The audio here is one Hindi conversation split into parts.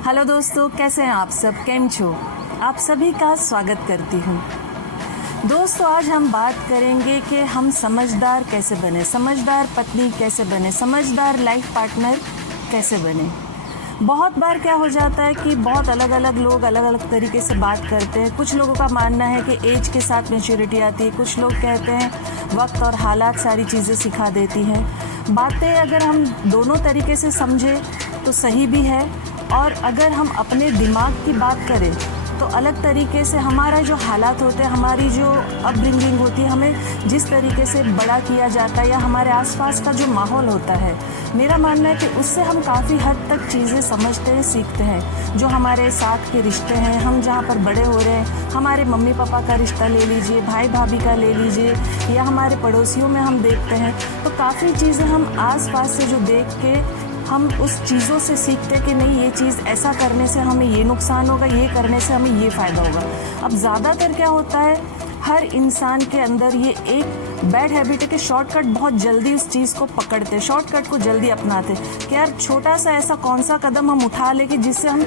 हेलो दोस्तों, कैसे हैं आप सब? केम छो? आप सभी का स्वागत करती हूँ। दोस्तों, आज हम बात करेंगे कि हम समझदार कैसे बने, समझदार पत्नी कैसे बने, समझदार लाइफ पार्टनर कैसे बने। बहुत बार क्या हो जाता है कि बहुत अलग अलग लोग अलग अलग तरीके से बात करते हैं। कुछ लोगों का मानना है कि एज के साथ मैच्योरिटी आती है, कुछ लोग कहते हैं वक्त और हालात सारी चीज़ें सिखा देती हैं। बातें अगर हम दोनों तरीके से समझें तो सही भी है, और अगर हम अपने दिमाग की बात करें तो अलग तरीके से हमारा जो हालात होते हैं, हमारी जो अपब्रिंगिंग होती है, हमें जिस तरीके से बड़ा किया जाता है या हमारे आसपास का जो माहौल होता है, मेरा मानना है कि उससे हम काफ़ी हद तक चीज़ें समझते हैं, सीखते हैं। जो हमारे साथ के रिश्ते हैं, हम जहाँ पर बड़े हो रहे हैं, हमारे मम्मी पापा का रिश्ता ले लीजिए, भाई भाभी का ले लीजिए, या हमारे पड़ोसियों में हम देखते हैं, तो काफ़ी चीज़ें हम आसपास से जो देख के हम उस चीज़ों से सीखते हैं कि नहीं, ये चीज़ ऐसा करने से हमें ये नुकसान होगा, ये करने से हमें ये फ़ायदा होगा। अब ज़्यादातर क्या होता है, हर इंसान के अंदर ये एक बैड हैबिट है कि शॉर्टकट बहुत जल्दी उस चीज़ को पकड़ते, शॉर्टकट को जल्दी अपनाते कि यार छोटा सा ऐसा कौन सा कदम हम उठा लें कि जिससे हम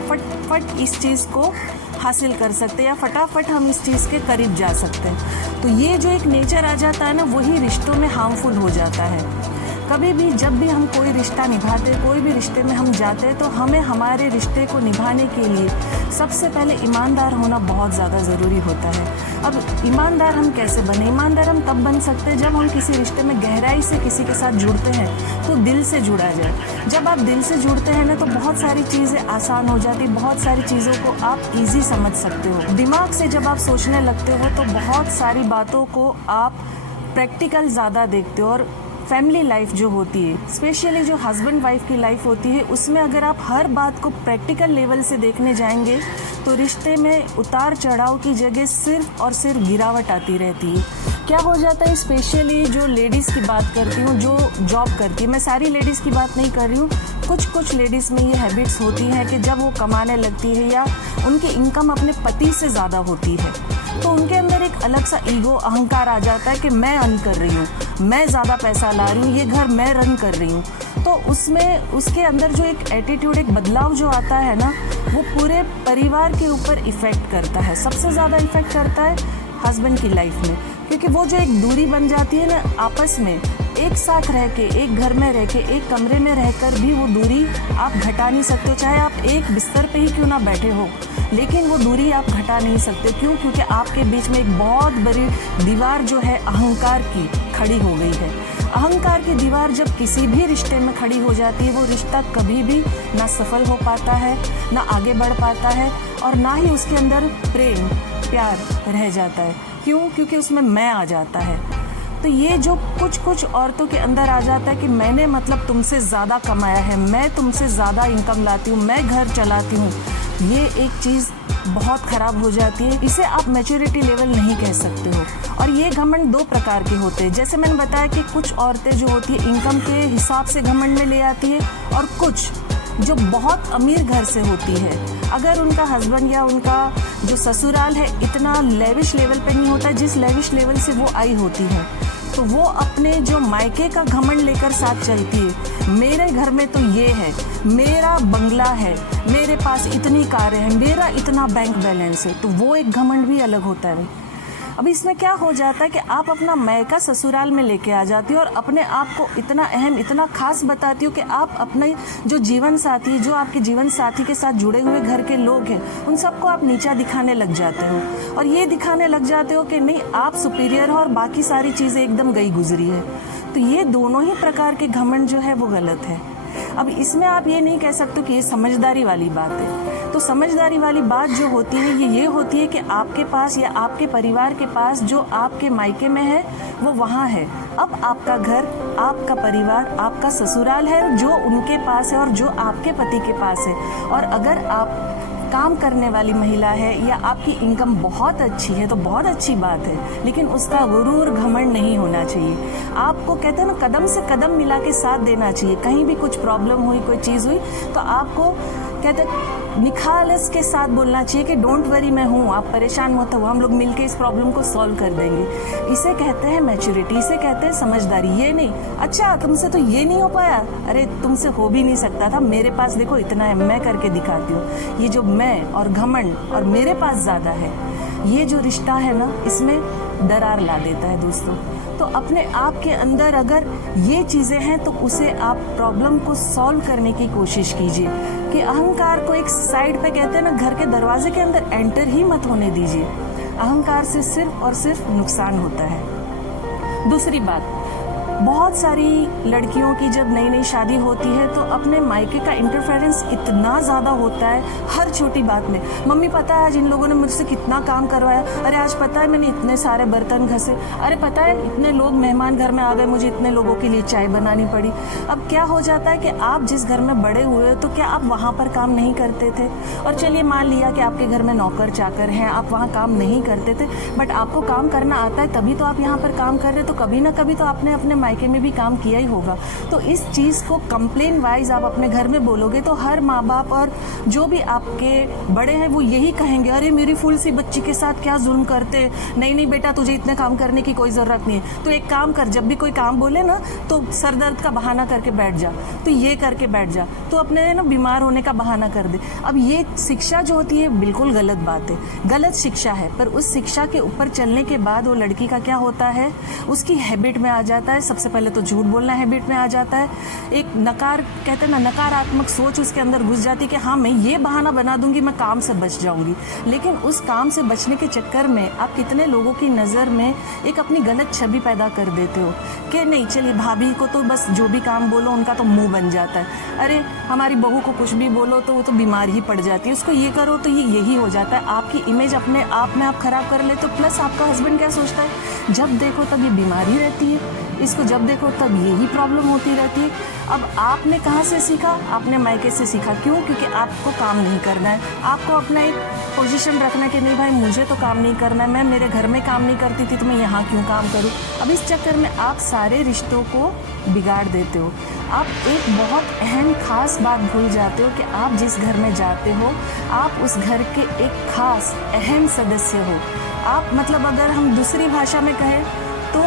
फट इस चीज़ को हासिल कर सकते हैं या फटाफट हम इस चीज़ के करीब जा सकते हैं। तो ये जो एक नेचर आ जाता है ना, वही रिश्तों में हार्मफुल हो जाता है। कभी भी जब भी हम कोई रिश्ता निभाते, कोई भी रिश्ते में हम जाते हैं, तो हमें हमारे रिश्ते को निभाने के लिए सबसे पहले ईमानदार होना बहुत ज़्यादा ज़रूरी होता है। अब ईमानदार हम कैसे बने? ईमानदार हम तब बन सकते हैं जब हम किसी रिश्ते में गहराई से किसी के साथ जुड़ते हैं, तो दिल से जुड़ा जाए। जब आप दिल से जुड़ते हैं ना, तो बहुत सारी चीज़ें आसान हो जाती, बहुत सारी चीज़ों को आप ईजी समझ सकते हो। दिमाग से जब आप सोचने लगते हो तो बहुत सारी बातों को आप प्रैक्टिकल ज़्यादा देखते हो। और फैमिली लाइफ जो होती है, स्पेशली जो हस्बैंड वाइफ की लाइफ होती है, उसमें अगर आप हर बात को प्रैक्टिकल लेवल से देखने जाएंगे तो रिश्ते में उतार चढ़ाव की जगह सिर्फ और सिर्फ गिरावट आती रहती है। क्या हो जाता है, स्पेशली जो लेडीज़ की बात करती हूँ, जो जॉब करती है, मैं सारी लेडीज़ की बात नहीं कर रही हूँ, कुछ लेडीज़ में ये हैबिट्स होती हैं कि जब वो कमाने लगती है या उनकी इनकम अपने पति से ज़्यादा होती है, तो उनके अंदर एक अलग सा ईगो, अहंकार आ जाता है कि मैं अर्न कर रही हूँ, मैं ज़्यादा पैसा ला रही हूँ, ये घर मैं रन कर रही हूँ। तो उसमें उसके अंदर जो एक एटीट्यूड, एक बदलाव जो आता है ना, वो पूरे परिवार के ऊपर इफ़ेक्ट करता है। सबसे ज़्यादा इफ़ेक्ट करता है हस्बैंड की लाइफ में, क्योंकि वो जो एक दूरी बन जाती है ना आपस में, एक साथ रह के, एक घर में रह के, एक कमरे में रहकर भी वो दूरी आप घटा नहीं सकते हो। चाहे आप एक बिस्तर पे ही क्यों ना बैठे हो, लेकिन वो दूरी आप घटा नहीं सकते। क्यों? क्योंकि आपके बीच में एक बहुत बड़ी दीवार जो है अहंकार की खड़ी हो गई है। अहंकार की दीवार जब किसी भी रिश्ते में खड़ी हो जाती है, वो रिश्ता कभी भी ना सफल हो पाता है, ना आगे बढ़ पाता है, और ना ही उसके अंदर प्रेम प्यार रह जाता है। क्यों? क्योंकि उसमें मैं आ जाता है। तो ये जो कुछ औरतों के अंदर आ जाता है कि मैंने मतलब तुमसे ज़्यादा कमाया है, मैं तुमसे ज़्यादा इनकम लाती हूँ, मैं घर चलाती हूँ, ये एक चीज़ बहुत ख़राब हो जाती है। इसे आप मैच्योरिटी लेवल नहीं कह सकते हो। और ये घमंड दो प्रकार के होते हैं। जैसे मैंने बताया कि कुछ औरतें जो होती है इनकम के हिसाब से घमंड में ले आती है, और कुछ जो बहुत अमीर घर से होती है, अगर उनका हस्बैंड या उनका जो ससुराल है इतना लेविश लेवल पे नहीं होता जिस लेविश लेवल से वो आई होती है, तो वो अपने जो मायके का घमंड लेकर साथ चलती है। मेरे घर में तो ये है, मेरा बंगला है, मेरे पास इतनी कारें हैं, मेरा इतना बैंक बैलेंस है, तो वो एक घमंड भी अलग होता है। अब इसमें क्या हो जाता है कि आप अपना मायका ससुराल में लेके आ जाती हो और अपने आप को इतना अहम, इतना खास बताती हो कि आप अपने जो जीवन साथी, जो आपके जीवन साथी के साथ जुड़े हुए घर के लोग हैं, उन सबको आप नीचा दिखाने लग जाते हो, और ये दिखाने लग जाते हो कि नहीं आप सुपीरियर हो और बाकी सारी चीज़ें एकदम गई गुजरी है। तो ये दोनों ही प्रकार के घमंड जो है वो गलत है। अब इसमें आप ये नहीं कह सकते कि ये समझदारी वाली बात है। तो समझदारी वाली बात जो होती है ये होती है कि आपके पास या आपके परिवार के पास जो आपके मायके में है वो वहाँ है। अब आपका घर, आपका परिवार, आपका ससुराल है जो उनके पास है और जो आपके पति के पास है। और अगर आप काम करने वाली महिला है या आपकी इनकम बहुत अच्छी है तो बहुत अच्छी बात है, लेकिन उसका गुरूर घमंड नहीं होना चाहिए। आपको कहते हैं ना, कदम से कदम मिला के साथ देना चाहिए। कहीं भी कुछ प्रॉब्लम हुई, कोई चीज़ हुई तो आपको कहते हैं निखालस के साथ बोलना चाहिए कि डोंट वरी, मैं हूँ, आप परेशान मत हो, हम लोग मिलके इस प्रॉब्लम को सॉल्व कर देंगे। इसे कहते हैं मैच्योरिटी, इसे कहते हैं समझदारी। ये नहीं अच्छा तुमसे तो ये नहीं हो पाया, अरे तुमसे हो भी नहीं सकता था, मेरे पास देखो इतना है, मैं करके दिखाती हूँ। ये जो मैं और घमंड और मेरे पास ज़्यादा है, ये जो रिश्ता है ना, इसमें दरार ला देता है दोस्तों। तो अपने आप के अंदर अगर ये चीज़ें हैं तो उसे आप प्रॉब्लम को सॉल्व करने की कोशिश कीजिए कि अहंकार को एक साइड पे कहते हैं ना, घर के दरवाजे के अंदर एंटर ही मत होने दीजिए। अहंकार से सिर्फ और सिर्फ नुकसान होता है। दूसरी बात, बहुत सारी लड़कियों की जब नई नई शादी होती है तो अपने मायके का इंटरफेरेंस इतना ज़्यादा होता है हर छोटी बात में। मम्मी पता है आज इन लोगों ने मुझसे कितना काम करवाया, अरे आज पता है मैंने इतने सारे बर्तन घसे, अरे पता है इतने लोग मेहमान घर में आ गए, मुझे इतने लोगों के लिए चाय बनानी पड़ी। अब क्या हो जाता है कि आप जिस घर में बड़े हुए तो क्या आप वहाँ पर काम नहीं करते थे? और चलिए मान लिया कि आपके घर में नौकर चाकर हैं, आप वहाँ काम नहीं करते थे, बट आपको काम करना आता है तभी तो आप यहाँ पर काम कर रहे, तो कभी ना कभी तो आपने अपने मायके में भी काम किया ही होगा। तो इस चीज़ को कंप्लेन वाइज आप अपने घर में बोलोगे तो हर माँ बाप और जो भी आपके बड़े हैं वो यही कहेंगे, अरे मेरी फूल सी बच्ची के साथ क्या जुल्म करते, नहीं नहीं बेटा तुझे इतने काम करने की कोई ज़रूरत नहीं है। तो एक काम कर, जब भी कोई काम बोले ना तो सर दर्द का बहाना करके बैठ जा, तो ये करके बैठ जा, तो अपने ना बीमार होने का बहाना कर दे। अब ये शिक्षा जो होती है बिल्कुल गलत बात है, गलत शिक्षा है। पर उस शिक्षा के ऊपर चलने के बाद वो लड़की का क्या होता है, उसकी हैबिट में आ जाता है, सबसे पहले तो झूठ बोलना हैबिट में आ जाता है। एक कहते हैं ना, नकारात्मक सोच उसके अंदर घुस जाती है कि हाँ मैं ये बहाना बना दूंगी, मैं काम से बच जाऊंगी। लेकिन उस काम से बचने के चक्कर में आप कितने लोगों की नज़र में एक अपनी गलत छवि पैदा कर देते हो कि नहीं चलिए भाभी को तो बस जो भी काम बोलो उनका तो मुंह बन जाता है, अरे हमारी बहू को कुछ भी बोलो तो वो तो बीमार ही पड़ जाती है, उसको ये करो तो ये यही हो जाता है। आपकी इमेज अपने आप में आप खराब कर लेते हो। प्लस आपका हस्बैंड क्या सोचता है, जब देखो तब ये बीमारी रहती है, इसको जब देखो तब यही प्रॉब्लम होती रहती है। अब आपने कहाँ से सीखा? आपने मायके से सीखा। क्यों? क्योंकि आपको काम नहीं करना है, आपको अपना एक पोजीशन रखना है कि नहीं भाई मुझे तो काम नहीं करना है, मैं मेरे घर में काम नहीं करती थी तो मैं यहाँ क्यों काम करूँ। अब इस चक्कर में आप सारे रिश्तों को बिगाड़ देते हो। आप एक बहुत अहम खास बात भूल जाते हो कि आप जिस घर में जाते हो आप उस घर के एक खास अहम सदस्य हो। आप मतलब अगर हम दूसरी भाषा में कहें तो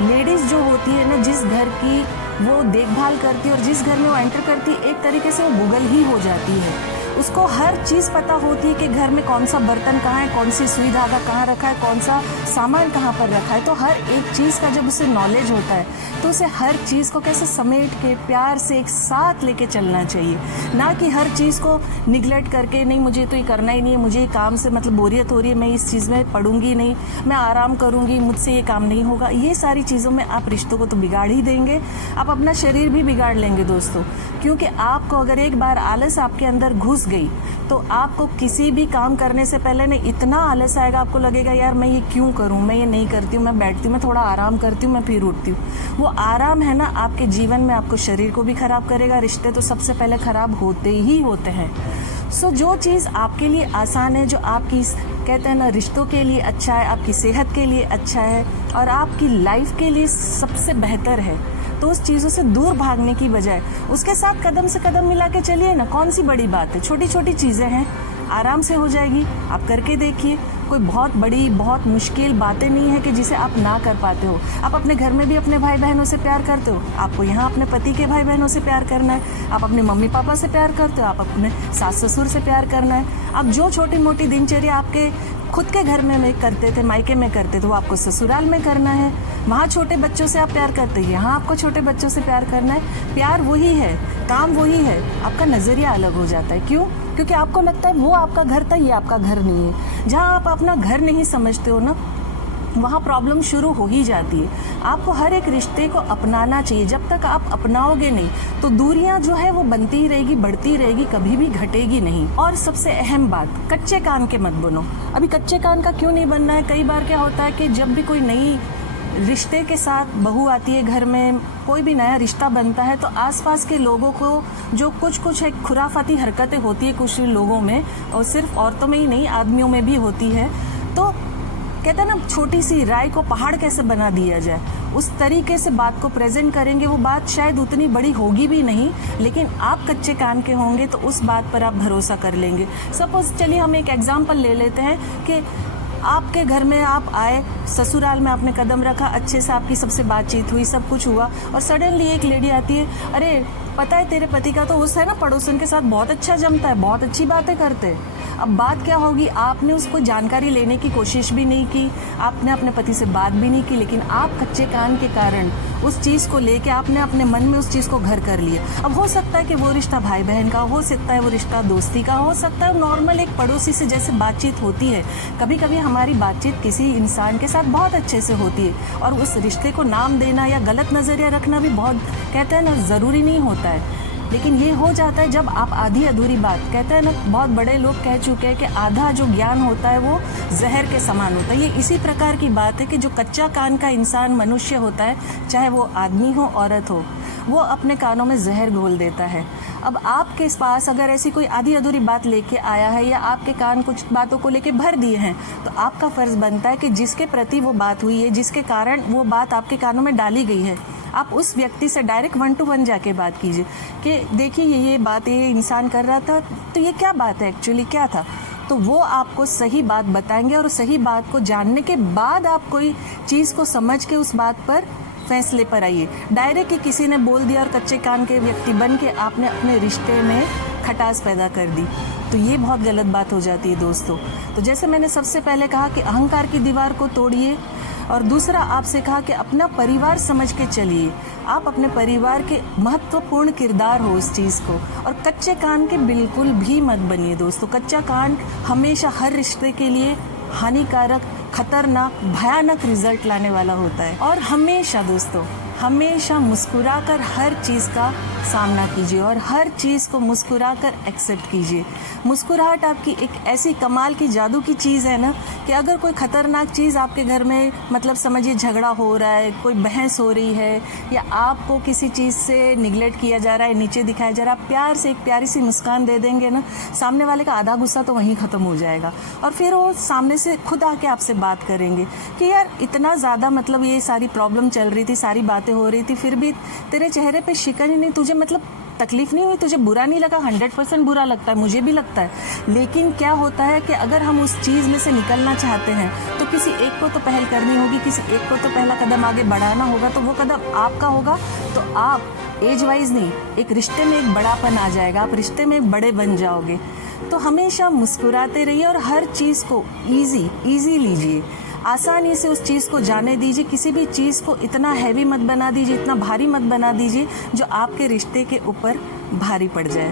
लेडीज़ जो होती है ना, जिस घर की वो देखभाल करती है और जिस घर में वो एंटर करती है, एक तरीके से वो गूगल ही हो जाती है। उसको हर चीज़ पता होती है कि घर में कौन सा बर्तन कहाँ है, कौन सी सुई धागा कहाँ रखा है, कौन सा सामान कहाँ पर रखा है। तो हर एक चीज़ का जब उसे नॉलेज होता है तो उसे हर चीज़ को कैसे समेट के प्यार से एक साथ लेके चलना चाहिए, ना कि हर चीज़ को निगलेक्ट करके नहीं मुझे तो ये करना ही नहीं है, मुझे ये काम से मतलब बोरियत हो रही है, मैं इस चीज़ में पढ़ूंगी नहीं, मैं आराम करूंगी, मुझसे ये काम नहीं होगा। ये सारी चीज़ों में आप रिश्तों को तो बिगाड़ ही देंगे, आप अपना शरीर भी बिगाड़ लेंगे दोस्तों। क्योंकि आपको अगर एक बार आलस आपके अंदर घुस गई तो आपको किसी भी काम करने से पहले ना इतना आलस आएगा, आपको लगेगा यार मैं ये क्यों करूं, मैं ये नहीं करती हूँ, मैं बैठती हूँ, मैं थोड़ा आराम करती हूँ, मैं फिर उठती हूँ। वो आराम है ना आपके जीवन में आपको शरीर को भी खराब करेगा, रिश्ते तो सबसे पहले खराब होते ही होते हैं। सो जो चीज़ आपके लिए आसान है, जो आपकी कहते हैं ना रिश्तों के लिए अच्छा है, आपकी सेहत के लिए अच्छा है और आपकी लाइफ के लिए सबसे बेहतर है, तो उस चीज़ों से दूर भागने की बजाय उसके साथ कदम से कदम मिला के चलिए ना। कौन सी बड़ी बात है, छोटी छोटी चीज़ें हैं, आराम से हो जाएगी। आप करके देखिए, कोई बहुत बड़ी बहुत मुश्किल बातें नहीं है कि जिसे आप ना कर पाते हो। आप अपने घर में भी अपने भाई बहनों से प्यार करते हो, आपको यहाँ अपने पति के भाई बहनों से प्यार करना है। आप अपने मम्मी पापा से प्यार करते हो, आप अपने सास ससुर से प्यार करना है। आप जो छोटी मोटी दिनचर्या आपके खुद के घर में करते थे, मायके में करते थे, वो आपको ससुराल में करना है। वहाँ छोटे बच्चों से आप प्यार करते हैं, यहाँ आपको छोटे बच्चों से प्यार करना है। प्यार वही है, काम वही है, आपका नज़रिया अलग हो जाता है। क्यों? क्योंकि आपको लगता है वो आपका घर था, ये आपका घर नहीं है। जहाँ आप अपना घर नहीं समझते हो ना, वहाँ प्रॉब्लम शुरू हो ही जाती है। आपको हर एक रिश्ते को अपनाना चाहिए। जब तक आप अपनाओगे नहीं तो दूरियां जो है वो बनती ही रहेगी, बढ़ती रहेगी, कभी भी घटेगी नहीं। और सबसे अहम बात, कच्चे कान के मत बनो। अभी कच्चे कान का क्यों नहीं बनना है? कई बार क्या होता है कि जब भी कोई नई रिश्ते के साथ बहू आती है घर में, कोई भी नया रिश्ता बनता है, तो आसपास के लोगों को जो कुछ एक खुराफाती हरकतें होती है कुछ लोगों में, और सिर्फ औरतों में ही नहीं आदमियों में भी होती है, तो कहते हैं ना छोटी सी राय को पहाड़ कैसे बना दिया जाए, उस तरीके से बात को प्रेजेंट करेंगे। वो बात शायद उतनी बड़ी होगी भी नहीं, लेकिन आप कच्चे कान के होंगे तो उस बात पर आप भरोसा कर लेंगे। सपोज चलिए हम एक एग्जांपल ले लेते हैं कि आपके घर में आप आए, ससुराल में आपने कदम रखा, अच्छे से आपकी सबसे बातचीत हुई, सब कुछ हुआ, और सडनली एक लेडी आती है, अरे पता है तेरे पति का तो उस है ना पड़ोसन के साथ बहुत अच्छा जमता है, बहुत अच्छी बातें करते हैं। अब बात क्या होगी, आपने उसको जानकारी लेने की कोशिश भी नहीं की, आपने अपने पति से बात भी नहीं की, लेकिन आप कच्चे कान के कारण उस चीज़ को लेके आपने अपने मन में उस चीज़ को घर कर लिया। अब हो सकता है कि वो रिश्ता भाई बहन का, हो सकता है वो रिश्ता दोस्ती का, हो सकता है नॉर्मल एक पड़ोसी से जैसे बातचीत होती है। कभी कभी हमारी बातचीत किसी इंसान के साथ बहुत अच्छे से होती है, और उस रिश्ते को नाम देना या गलत नज़रिया रखना भी बहुत, कहते हैं ना, ज़रूरी नहीं होता है। लेकिन ये हो जाता है जब आप आधी अधूरी बात, कहते हैं ना, बहुत बड़े लोग कह चुके हैं कि आधा जो ज्ञान होता है वो जहर के समान होता है। ये इसी प्रकार की बात है कि जो कच्चा कान का इंसान मनुष्य होता है, चाहे वो आदमी हो औरत हो, वो अपने कानों में जहर घोल देता है। अब आपके पास अगर ऐसी कोई आधी अधूरी बात लेके आया है, या आपके कान कुछ बातों को लेके भर दिए हैं, तो आपका फर्ज बनता है कि जिसके प्रति वो बात हुई है, जिसके कारण वो बात आपके कानों में डाली गई है, आप उस व्यक्ति से डायरेक्ट 1 to 1 जाके बात कीजिए कि देखिए ये बात ये इंसान कर रहा था, तो ये क्या बात है, एक्चुअली क्या था। तो वो आपको सही बात बताएंगे, और सही बात को जानने के बाद आप कोई चीज़ को समझ के उस बात पर फैसले पर आइए। डायरेक्ट ही किसी ने बोल दिया और कच्चे कान के व्यक्ति बन के आपने अपने रिश्ते में खटास पैदा कर दी, तो ये बहुत गलत बात हो जाती है दोस्तों। तो जैसे मैंने सबसे पहले कहा कि अहंकार की दीवार को तोड़िए, और दूसरा आपसे कहा कि अपना परिवार समझ के चलिए, आप अपने परिवार के महत्वपूर्ण किरदार हो उस चीज़ को, और कच्चे कान के बिल्कुल भी मत बनिए दोस्तों। कच्चा कान हमेशा हर रिश्ते के लिए हानिकारक, खतरनाक, भयानक रिजल्ट लाने वाला होता है। और हमेशा दोस्तों, हमेशा मुस्कुराकर हर चीज़ का सामना कीजिए, और हर चीज़ को मुस्कुराकर एक्सेप्ट कीजिए। मुस्कुराहट आपकी एक ऐसी कमाल की जादू की चीज़ है ना, कि अगर कोई ख़तरनाक चीज़ आपके घर में, मतलब समझिए झगड़ा हो रहा है, कोई बहस हो रही है, या आपको किसी चीज़ से निगलेक्ट किया जा रहा है, नीचे दिखाया जा रहा है, आप प्यार से एक प्यारी सी मुस्कान दे देंगे ना, सामने वाले का आधा गुस्सा तो वहीं ख़त्म हो जाएगा, और फिर वो सामने से खुद आके आपसे बात करेंगे कि यार इतना ज़्यादा, मतलब ये सारी प्रॉब्लम चल रही थी, सारी बातें हो रही थी, फिर भी तेरे चेहरे पे शिकन ही नहीं, तुझे मतलब तकलीफ नहीं हुई, तुझे बुरा नहीं लगा। 100% बुरा लगता है, मुझे भी लगता है, लेकिन क्या होता है कि अगर हम उस चीज़ में से निकलना चाहते हैं तो किसी एक को तो पहल करनी होगी, किसी एक को तो पहला कदम आगे बढ़ाना होगा, तो वो कदम आपका होगा। तो आप एज वाइज नहीं, एक रिश्ते में एक बड़ापन आ जाएगा, आप रिश्ते में एक बड़े बन जाओगे। तो हमेशा मुस्कुराते रहिए, और हर चीज़ को ईजी लीजिए, आसानी से उस चीज़ को जाने दीजिए। किसी भी चीज़ को इतना हैवी मत बना दीजिए, इतना भारी मत बना दीजिए जो आपके रिश्ते के ऊपर भारी पड़ जाए।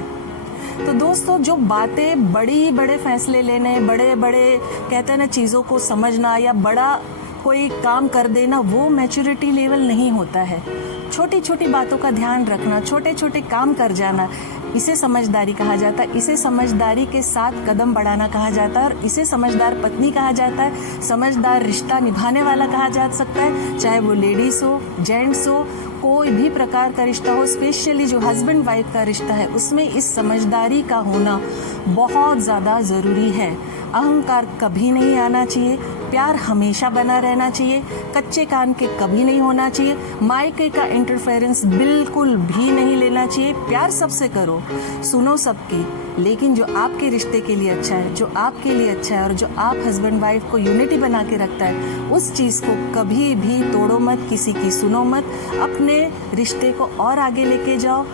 तो दोस्तों, जो बातें बड़े फैसले लेने, बड़े कहते हैं ना चीज़ों को समझना, या बड़ा कोई काम कर देना, वो मैच्योरिटी लेवल नहीं होता है। छोटी छोटी बातों का ध्यान रखना, छोटे छोटे काम कर जाना, इसे समझदारी कहा जाता है। इसे समझदारी के साथ कदम बढ़ाना कहा जाता है, और इसे समझदार पत्नी कहा जाता है, समझदार रिश्ता निभाने वाला कहा जा सकता है। चाहे वो लेडीज़ हो, जेंट्स हो, कोई भी प्रकार का रिश्ता हो, स्पेशली जो हस्बैंड वाइफ का रिश्ता है, उसमें इस समझदारी का होना बहुत ज़्यादा ज़रूरी है। अहंकार कभी नहीं आना चाहिए, प्यार हमेशा बना रहना चाहिए, कच्चे कान के कभी नहीं होना चाहिए, मायके का इंटरफेरेंस बिल्कुल भी नहीं लेना चाहिए। प्यार सबसे करो, सुनो सबकी, लेकिन जो आपके रिश्ते के लिए अच्छा है, जो आपके लिए अच्छा है, और जो आप हस्बैंड वाइफ को यूनिटी बना के रखता है, उस चीज़ को कभी भी तोड़ो मत, किसी की सुनो मत, अपने रिश्ते को और आगे लेके जाओ,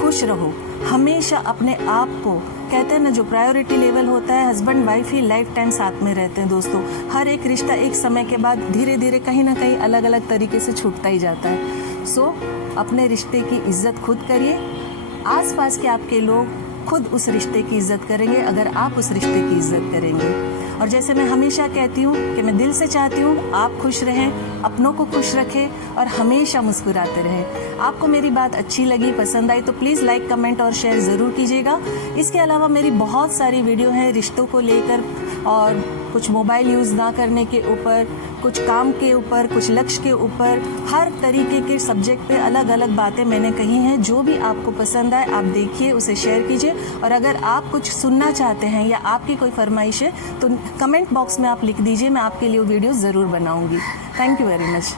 खुश रहो। हमेशा अपने आप को, कहते हैं ना, जो प्रायोरिटी लेवल होता है, हस्बैंड वाइफ ही लाइफ टाइम साथ में रहते हैं दोस्तों। हर एक रिश्ता एक समय के बाद धीरे धीरे कहीं ना कहीं अलग अलग तरीके से छूटता ही जाता है। सो अपने रिश्ते की इज्जत खुद करिए, आसपास के आपके लोग खुद उस रिश्ते की इज्जत करेंगे अगर आप उस रिश्ते की इज्जत करेंगे। और जैसे मैं हमेशा कहती हूँ कि मैं दिल से चाहती हूँ आप खुश रहें, अपनों को खुश रखें, और हमेशा मुस्कुराते रहें। आपको मेरी बात अच्छी लगी, पसंद आई, तो प्लीज़ लाइक, कमेंट और शेयर ज़रूर कीजिएगा। इसके अलावा मेरी बहुत सारी वीडियो हैं रिश्तों को लेकर, और कुछ मोबाइल यूज़ ना करने के ऊपर, कुछ काम के ऊपर, कुछ लक्ष्य के ऊपर, हर तरीके के सब्जेक्ट पे अलग अलग बातें मैंने कही हैं। जो भी आपको पसंद आए आप देखिए, उसे शेयर कीजिए। और अगर आप कुछ सुनना चाहते हैं या आपकी कोई फरमाइश है तो कमेंट बॉक्स में आप लिख दीजिए, मैं आपके लिए वो वीडियो ज़रूर बनाऊँगी। Thank you very much.